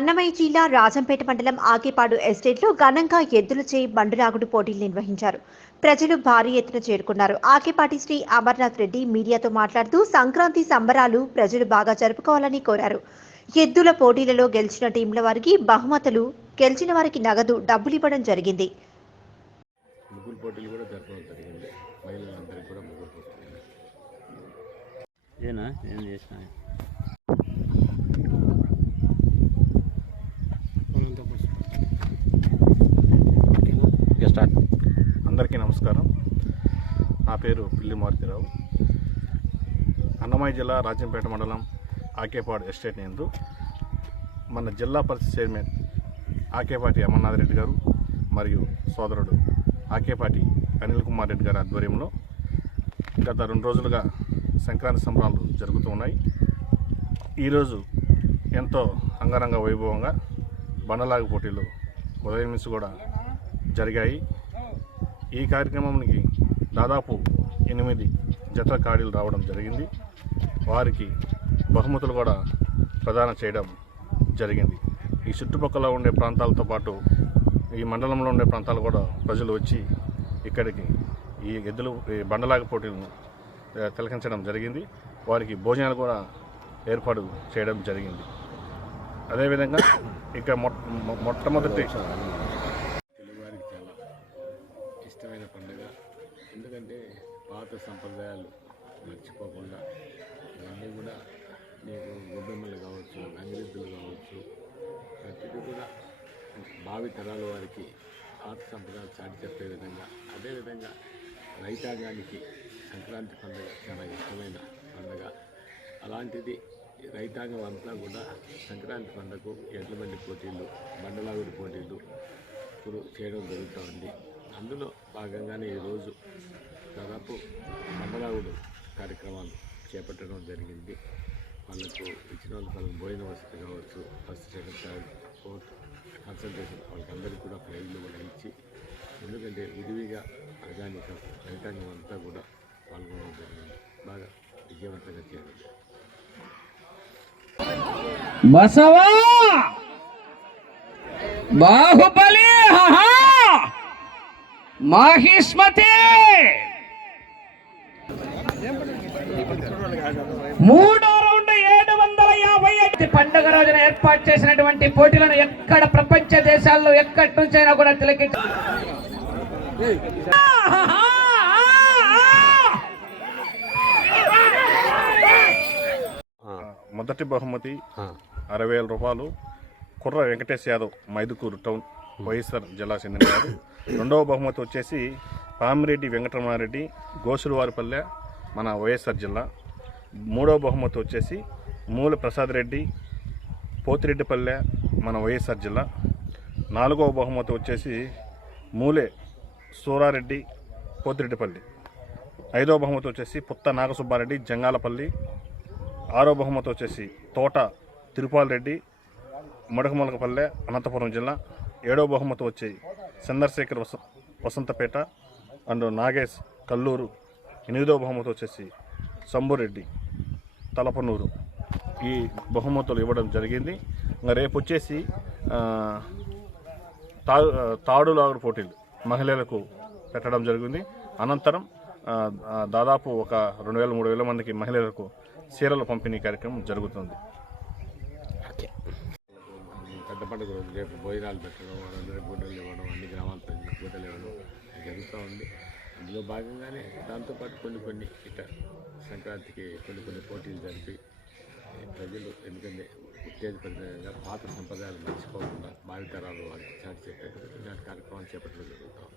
అన్నమయ్య జిల్లా రాజంపేట మండలం ఆకేపాడు ఎస్టేట్లో ఘనంగా ఎద్దులచే బండులాగుడు పోటీలు నిర్వహించారు. ప్రజలు భారీ ఎత్తున చేరుకున్నారు. ఆకేపాటి శ్రీ అమర్నాథ్ రెడ్డి మీడియాతో మాట్లాడుతూ సంక్రాంతి సంబరాలు ప్రజలు బాగా జరుపుకోవాలని కోరారు. ఎద్దుల పోటీలలో గెలిచిన టీంల వారికి బహుమతులు, గెలిచిన వారికి నగదు డబ్బులు ఇవ్వడం జరిగింది. అందరికీ నమస్కారం. నా పేరు పిల్లి మారుతిరావు. అన్నమయ్య జిల్లా రాజంపేట మండలం ఆకేపాడు ఎస్టేట్ నందు మన జిల్లా పరిషత్ చైర్మన్ ఆకేపాటి అమర్నాథ్ రెడ్డి గారు మరియు సోదరుడు ఆకేపాటి అనిల్ కుమార్ రెడ్డి గారి ఆధ్వర్యంలో గత 2 రోజులుగా సంక్రాంతి సంబరాలు జరుగుతూ ఉన్నాయి. ఈరోజు ఎంతో అంగరంగ వైభవంగా బండలాగు పోటీలు ఉదయం నుంచి కూడా జరిగాయి. ఈ కార్యక్రమానికి దాదాపు 8 జతల కాడీలు రావడం జరిగింది. వారికి బహుమతులు కూడా ప్రదానం చేయడం జరిగింది. ఈ చుట్టుపక్కల ఉండే ప్రాంతాలతో పాటు ఈ మండలంలో ఉండే ప్రాంతాలు కూడా ప్రజలు వచ్చి ఇక్కడికి ఈ బండలాగ పోటీలను తిలకించడం జరిగింది. వారికి భోజనాలు కూడా ఏర్పాటు చేయడం జరిగింది. అదేవిధంగా ఇక మొట్టమొదటి తెలుగువారికి చాలా ఇష్టమైన పండుగ. ఎందుకంటే పాత సంప్రదాయాలు మర్చిపోకుండా ఇవన్నీ కూడా నీకు గొబ్బెమ్మలు కావచ్చు, గంగిరెద్దులు కావచ్చు, ప్రతిదీ కూడా భావి తరాల వారికి పాత సంప్రదాయాలు చాటి చెప్పే విధంగా, అదేవిధంగా రైతాంగానికి సంక్రాంతి పండుగ చాలా ఇష్టమైన పండుగ. అలాంటిది రైతాంగం అంతా కూడా సంక్రాంతి పండుగకు ఎడ్ల బండి పోటీలు, బండలాగుడి పోటీలు ఇప్పుడు చేయడం జరుగుతుంది. అందులో భాగంగానే ఈరోజు దాదాపు బండలాగుడు కార్యక్రమాలు చేపట్టడం జరిగింది. వాళ్ళకు ఇచ్చిన వాళ్ళకి భోజన వసతి కావచ్చు, first second third fourth consultation వాళ్ళకందరికీ కూడా ప్రైజ్లు కూడా ఇచ్చి, ఎందుకంటే విరివిగా రైతాంగం అంతా కూడా పాల్గొనడం జరిగింది. బాగా విజయవంతంగా చేయడం. బసవా బాహుబలి మాహిష్మతి 3వ రౌండ్ 750 పండుగ రోజున ఏర్పాటు చేసినటువంటి పోటీలను ఎక్కడ ప్రపంచ దేశాల్లో ఎక్కడి నుంచైనా కూడా తిలకించ మొదటి బహుమతి 60,000 రూపాయలు కుర్ర వెంకటేష్ యాదవ్, మైదుకూరు టౌన్, వైఎస్ఆర్ జిల్లా చెందినవారు. రెండవ బహుమతి వచ్చేసి పామిరెడ్డి వెంకటరమారెడ్డి, గోసులవారిపల్లె, మన వైఎస్ఆర్ జిల్లా. మూడవ బహుమతి వచ్చేసి మూల ప్రసాద్ రెడ్డి, పోతిరెడ్డిపల్లె, మన వైఎస్ఆర్ జిల్లా. నాలుగవ బహుమతి వచ్చేసి మూలే సూరారెడ్డి, పోతిరెడ్డిపల్లి. ఐదవ బహుమతి వచ్చేసి పుత్త నాగసుబ్బారెడ్డి, జంగాలపల్లి. ఆరో బహుమతి వచ్చేసి తోట తిరుపాల్ రెడ్డి, మడకమలకపల్లె, అనంతపురం జిల్లా. ఏడవ బహుమతి వచ్చి చంద్రశేఖర్ వసంతపేట అండ్ నాగేష్, కల్లూరు. 8వ బహుమతి వచ్చేసి సంబురెడ్డి, తలపనూరు. ఈ బహుమతులు ఇవ్వడం జరిగింది. ఇంకా రేపు వచ్చేసి తాడులాగుడు పోటీలు మహిళలకు పెట్టడం జరిగింది. అనంతరం దాదాపు ఒక 2,000-3,000 మందికి మహిళలకు చీరల పంపిణీ కార్యక్రమం జరుగుతుంది. పెద్ద పండుగ రోజు రేపు భోజనాలు పెట్టడం, వాళ్ళందరికీ గుడ్డలు ఇవ్వడం, అన్ని గ్రామాల ప్రజలకు గుడ్డలు ఇవ్వడం జరుగుతూ ఉంది. అందులో భాగంగానే దాంతోపాటు కొన్ని ఇట్లా సంక్రాంతికి కొన్ని పోటీలు జరిపి ప్రజలు, ఎందుకంటే ఉత్తేజపరితంగా పాత సంప్రదాయాలు మర్చిపోకుండా భావితరాలు వారికి చాటి చెప్పేది ఇలాంటి కార్యక్రమాలు చేపట్టడం జరుగుతాం.